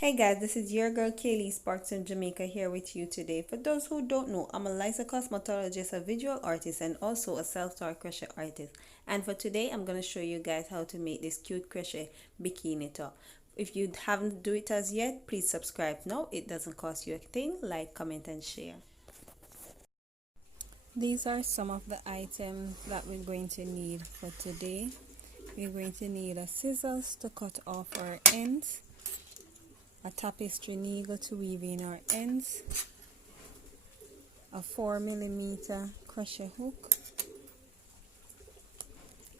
Hey guys, this is your girl Kaylee Sparks from Jamaica here with you today. For those who don't know, I'm a licensed cosmetologist, a visual artist, and also a self-taught crochet artist. And for today, I'm going to show you guys how to make this cute crochet bikini top. If you haven't do it as yet, please subscribe now. It doesn't cost you a thing. Like, comment, and share. These are some of the items that we're going to need for today. We're going to need a scissors to cut off our ends, a tapestry needle to weave in our ends, a 4mm crochet hook,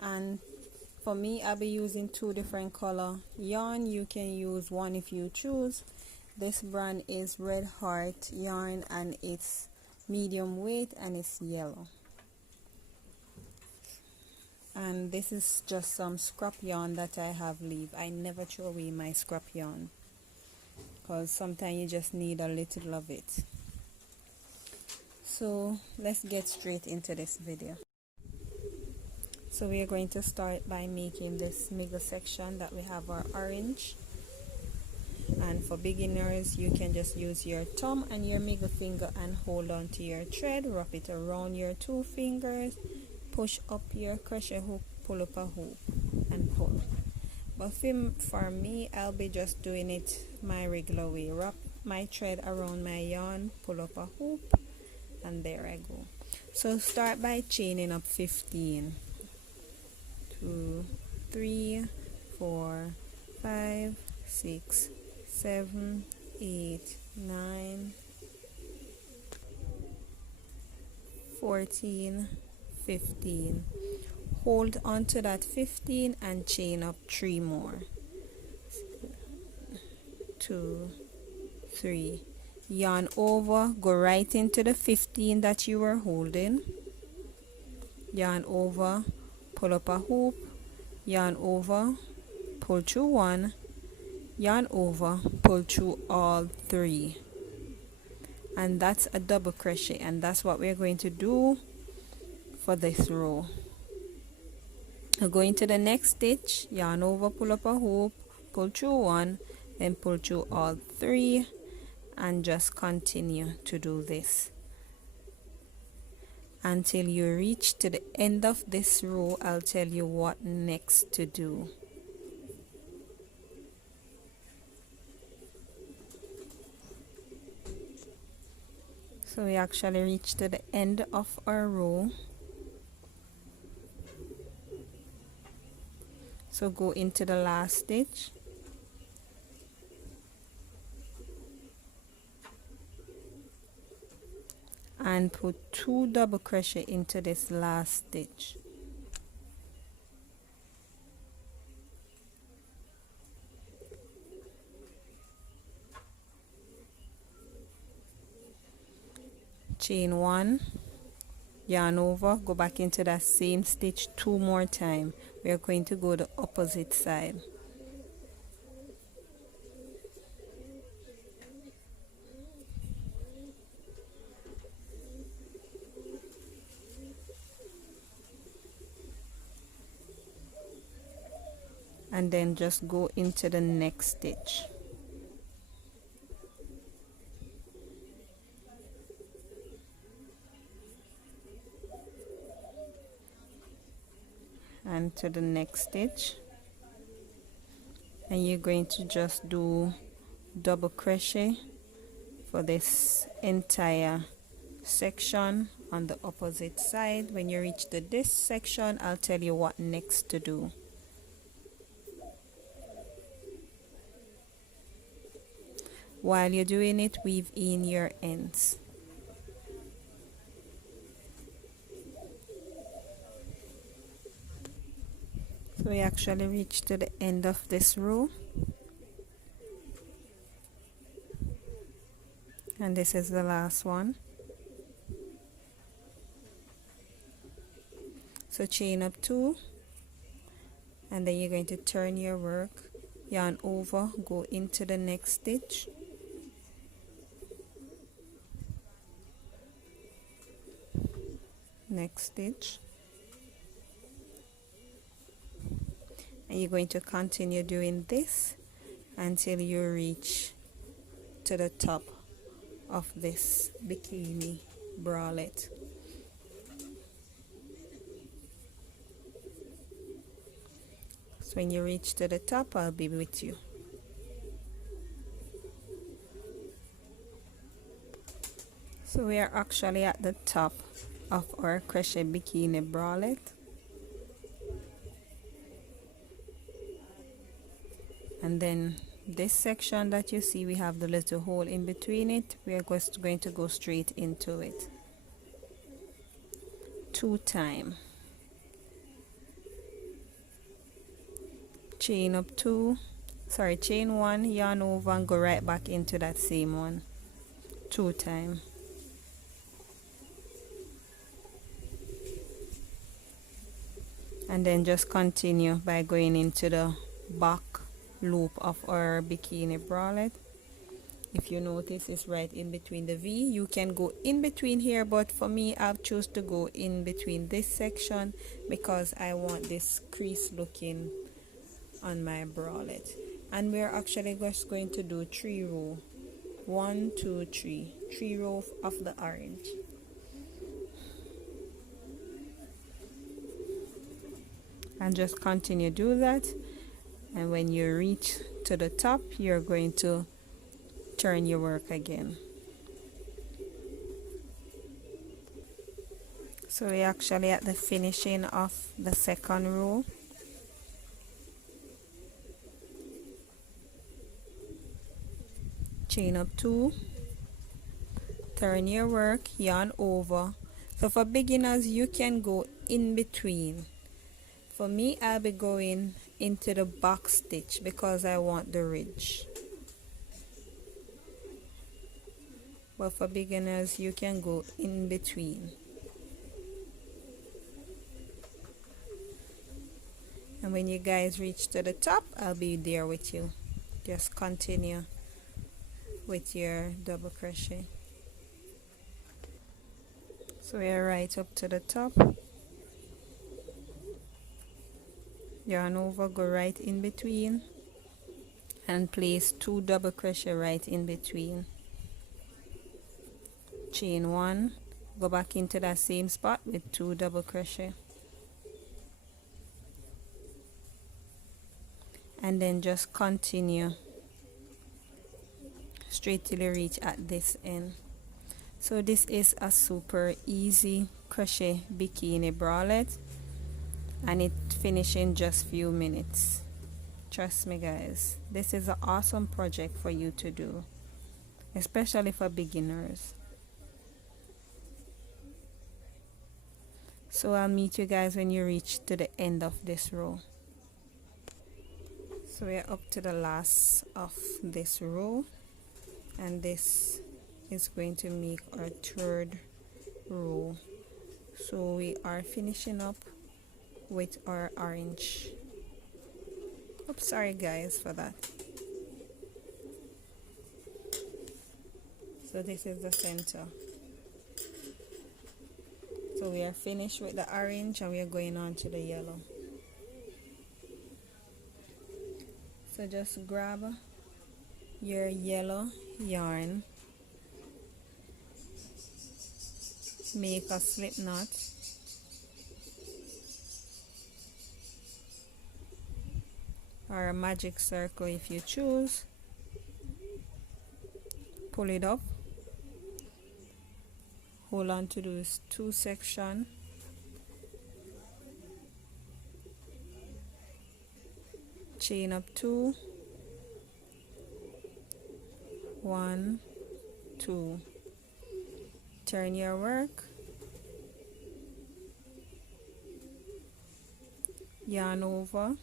and for me I'll be using two different color yarn. You can use one if you choose. This brand is Red Heart yarn and it's medium weight and it's yellow. And this is just some scrap yarn that I have leave. I never throw away my scrap yarn, because sometimes you just need a little of it. So let's get straight into this video. So we are going to start by making this middle section that we have our orange, and for beginners you can just use your thumb and your middle finger and hold on to your thread, wrap it around your two fingers, push up your crochet hook, pull up a hoop and pull. But for me, I'll be just doing it my regular way. Wrap my thread around my yarn, pull up a hoop, and there I go. So start by chaining up 15. 2, 3, 4, 5, 6, 7, 8, 9, 14, 15. Hold on to that 15 and chain up 3 more. 2, 3. Yarn over, go right into the 15 that you were holding. Yarn over, pull up a hoop, yarn over, pull through 1, yarn over, pull through all 3. And that's a double crochet, and that's what we're going to do for this row. Go into the next stitch, yarn over, pull up a hoop, pull through 1, then pull through all 3, and just continue to do this until you reach to the end of this row. I'll tell you what next to do. So we actually reached to the end of our row. So go into the last stitch and put 2 double crochet into this last stitch. Chain 1, yarn over, go back into that same stitch 2 more times. We are going to go the opposite side. And then just go into the next stitch. And to the next stitch, and you're going to just do double crochet for this entire section on the opposite side. When you reach to this section, I'll tell you what next to do. While you're doing it, weave in your ends. So we actually reached to the end of this row, and this is the last one. So chain up 2, and then you're going to turn your work, yarn over, go into the next stitch, next stitch, and you're going to continue doing this until you reach to the top of this bikini bralette. So when you reach to the top, I'll be with you. So we are actually at the top of our crochet bikini bralette, and then this section that you see, we have the little hole in between it. We are just going to go straight into it. 2 times. Chain up 2, sorry, chain 1, yarn over and go right back into that same one. 2 times. And then just continue by going into the back loop of our bikini bralette. If you notice, it's right in between the V. You can go in between here, but for me, I've choose to go in between this section because I want this crease looking on my bralette. And we're actually just going to do 3 rows. 1, 2, 3. 3 rows of the orange. And just continue do that, and when you reach to the top, you're going to turn your work again. So we're actually at the finishing of the second row. Chain up 2, turn your work, yarn over. So for beginners, you can go in between. For me, I'll be going into the back stitch because I want the ridge. But for beginners, you can go in between. And when you guys reach to the top, I'll be there with you. Just continue with your double crochet. So we're right up to the top. Yarn over, go right in between, and place 2 double crochet right in between. Chain 1, go back into that same spot with 2 double crochet, and then just continue straight till you reach at this end. So this is a super easy crochet bikini bralette, and it finishes in just few minutes. Trust me guys, this is an awesome project for you to do, especially for beginners. So I'll meet you guys when you reach to the end of this row. So we're up to the last of this row, and this is going to make our 3rd row. So we are finishing up with our orange. Oops, sorry guys for that. So this is the center. So we are finished with the orange, and we are going on to the yellow. So just grab your yellow yarn, make a slip knot, or a magic circle if you choose. Pull it up, hold on to those 2 sections, chain up 2, 1, 2, turn your work, yarn over,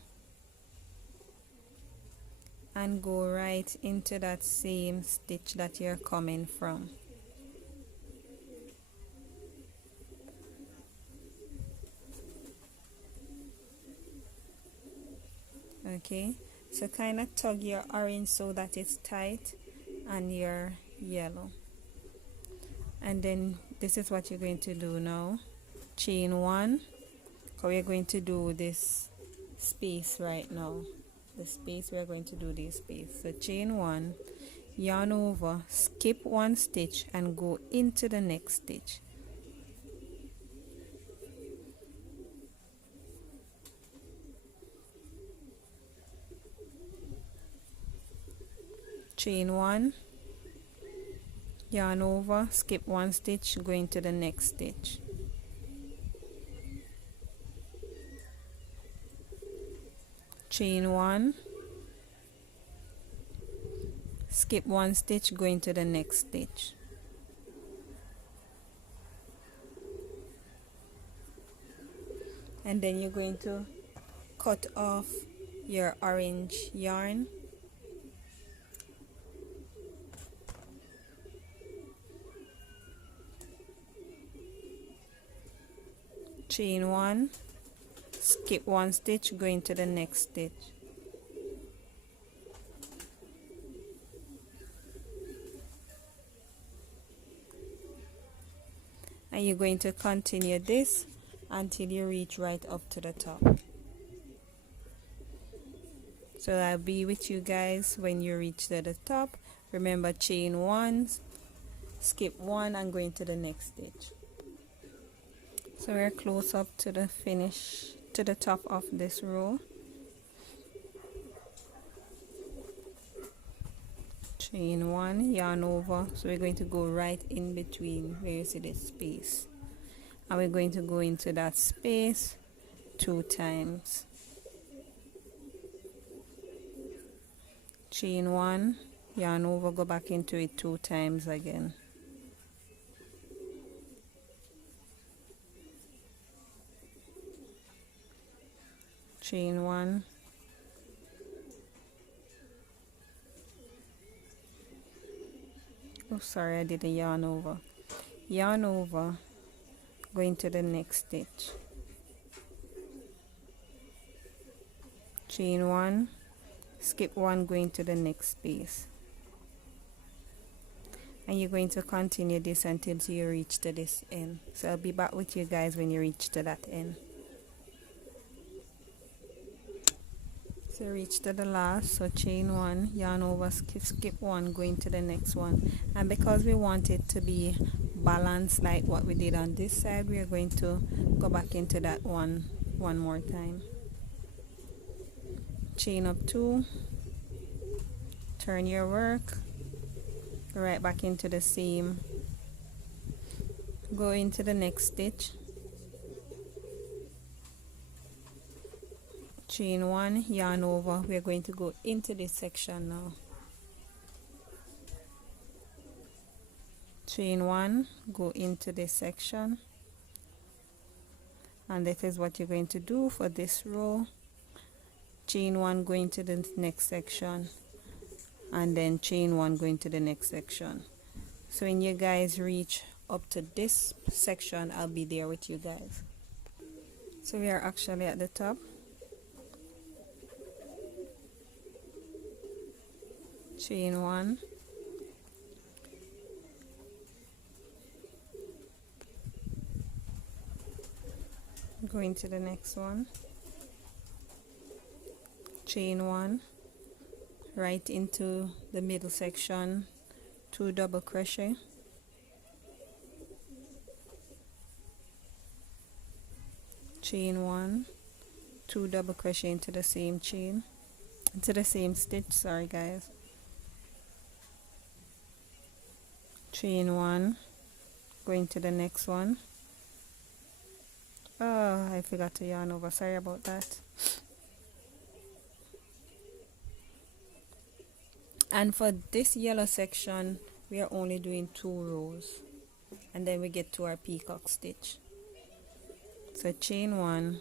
and go right into that same stitch that you're coming from. Okay, so kind of tug your orange so that it's tight, and your yellow, and then this is what you're going to do now. Chain 1, because we're going to do this space right now. the space we are going to do this space. So chain 1, yarn over, skip 1 stitch and go into the next stitch. Chain 1, yarn over, skip 1 stitch, go into the next stitch. Chain 1, skip 1 stitch, go into the next stitch. And then you're going to cut off your orange yarn. Chain 1, skip 1 stitch, go into the next stitch. And you're going to continue this until you reach right up to the top. So I'll be with you guys when you reach to the top. Remember, chain 1, skip 1 and go into the next stitch. So we're close up to the finish, to the top of this row. Chain 1, yarn over, so we're going to go right in between where you see this space, and we're going to go into that space 2 times. Chain 1, yarn over, go back into it 2 times again. Chain 1, oh sorry, I did a yarn over, go into the next stitch. Chain 1, skip 1, go into the next space, and you're going to continue this until you reach to this end. So I'll be back with you guys when you reach to that end. So reach to the last, so chain 1, yarn over, skip 1, go into the next one. And because we want it to be balanced like what we did on this side, we are going to go back into that one more time. Chain up 2, turn your work right back into the same, go into the next stitch. Chain 1, yarn over, we are going to go into this section now. Chain 1, go into this section, and that is what you're going to do for this row. Chain 1, go into the next section, and then chain 1, go into the next section. So when you guys reach up to this section, I'll be there with you guys. So we are actually at the top. Chain 1, go into the next one, chain 1, right into the middle section, 2 double crochet, chain 1, 2 double crochet into the same chain, into the same stitch, sorry guys. Chain 1, go into the next one. Oh, I forgot to yarn over, sorry about that. And for this yellow section, we are only doing 2 rows, and then we get to our peacock stitch. So chain 1,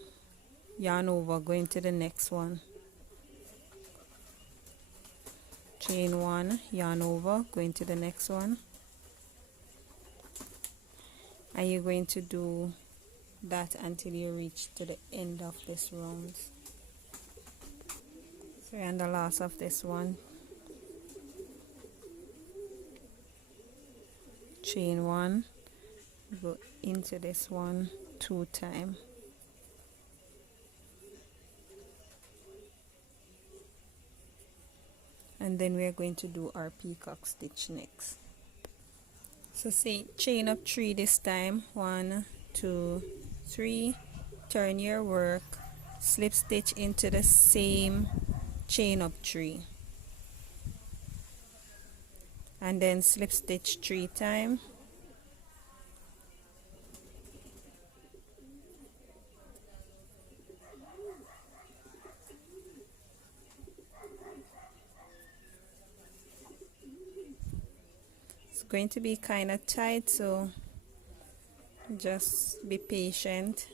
yarn over, go into the next one. Chain 1, yarn over, go into the next one. And you're going to do that until you reach to the end of this round. So we're on the last of this one. Chain 1, go into this one 2 times. and then we are going to do our peacock stitch next. So say chain up 3 this time. 1 2 3, turn your work, slip stitch into the same chain up 3, and then slip stitch 3 times. It's going to be kind of tight, so just be patient,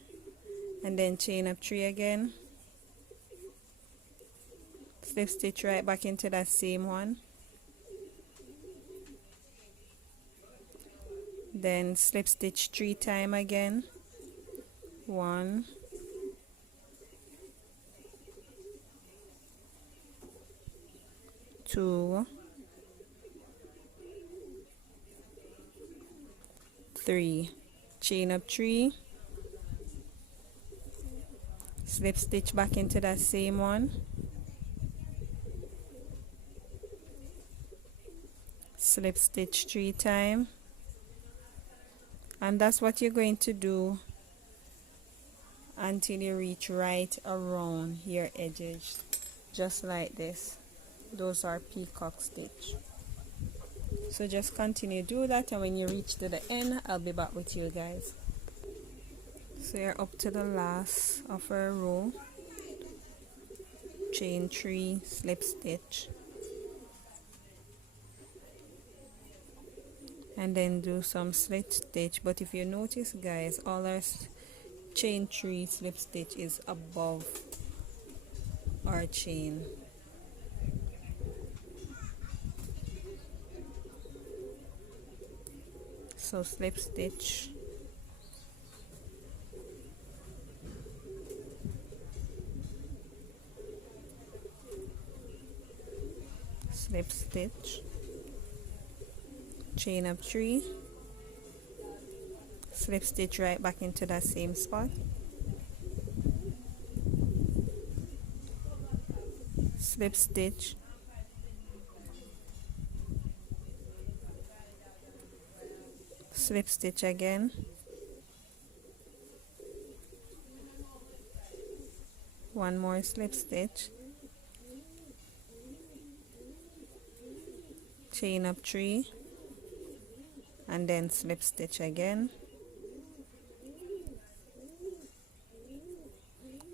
and then chain up 3 again, slip stitch right back into that same one, then slip stitch 3 times again. 1 2 3, chain up 3, slip stitch back into that same one, slip stitch 3 times, and that's what you're going to do until you reach right around your edges, just like this. Those are peacock stitch. So just continue do that, and when you reach to the end, I'll be back with you guys. So you're up to the last of our row, chain 3, slip stitch, and then do some slip stitch. But if you notice, guys, all our chain 3 slip stitch is above our chain. So slip stitch, slip stitch, chain up 3, slip stitch right back into that same spot, slip stitch, slip stitch again, one more slip stitch, chain up 3, and then slip stitch again,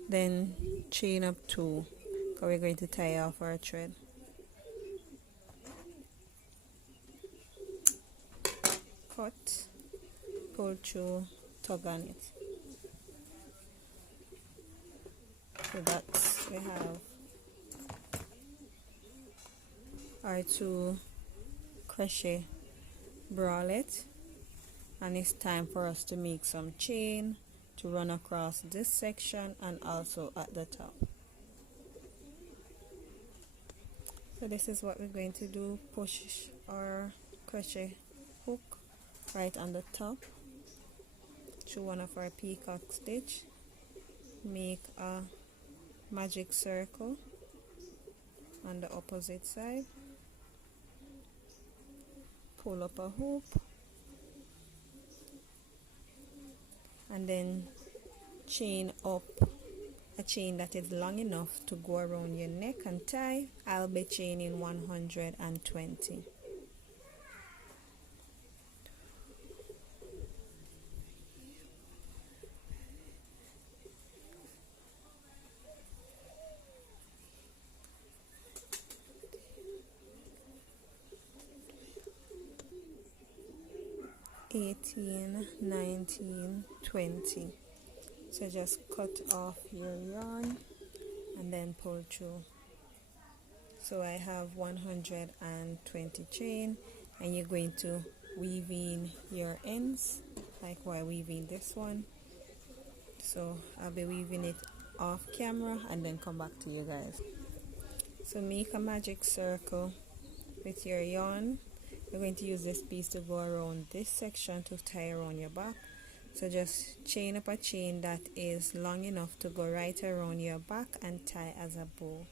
then chain up 2, because we're going to tie off our thread. Cut, pull through, tug on it. So that's, we have our 2 crochet bralette, and it's time for us to make some chain to run across this section and also at the top. So this is what we're going to do. Push our crochet hook right on the top through one of our peacock stitch, make a magic circle on the opposite side, pull up a hoop, and then chain up a chain that is long enough to go around your neck and tie. I'll be chaining 120. $18, $19, $20. So just cut off your yarn and then pull through. So I have 120 chain, and you're going to weave in your ends like while weaving this one. So I'll be weaving it off camera and then come back to you guys. So make a magic circle with your yarn. You're going to use this piece to go around this section to tie around your back. So just chain up a chain that is long enough to go right around your back and tie as a bow.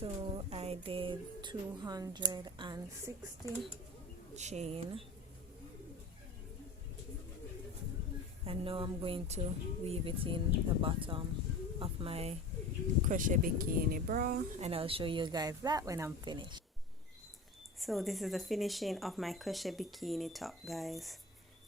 So I did 260 chain, and now I'm going to weave it in the bottom of my crochet bikini bra, and I'll show you guys that when I'm finished. So this is the finishing of my crochet bikini top, guys.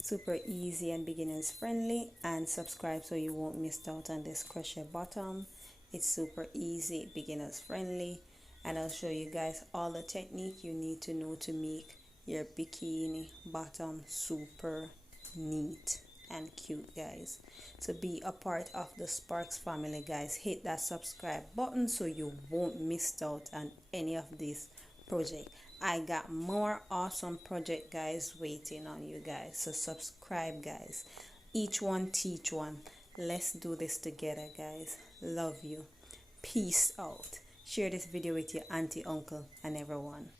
Super easy and beginners friendly, and subscribe so you won't miss out on this crochet bottom. It's super easy, beginners friendly, and I'll show you guys all the technique you need to know to make your bikini bottom super neat and cute, guys. So be a part of the Sparks family, guys. Hit that subscribe button so you won't miss out on any of this project. I got more awesome project, guys, waiting on you guys. So subscribe, guys. Each one teach one. Let's do this together, guys. Love you. Peace out. Share this video with your auntie, uncle, and everyone.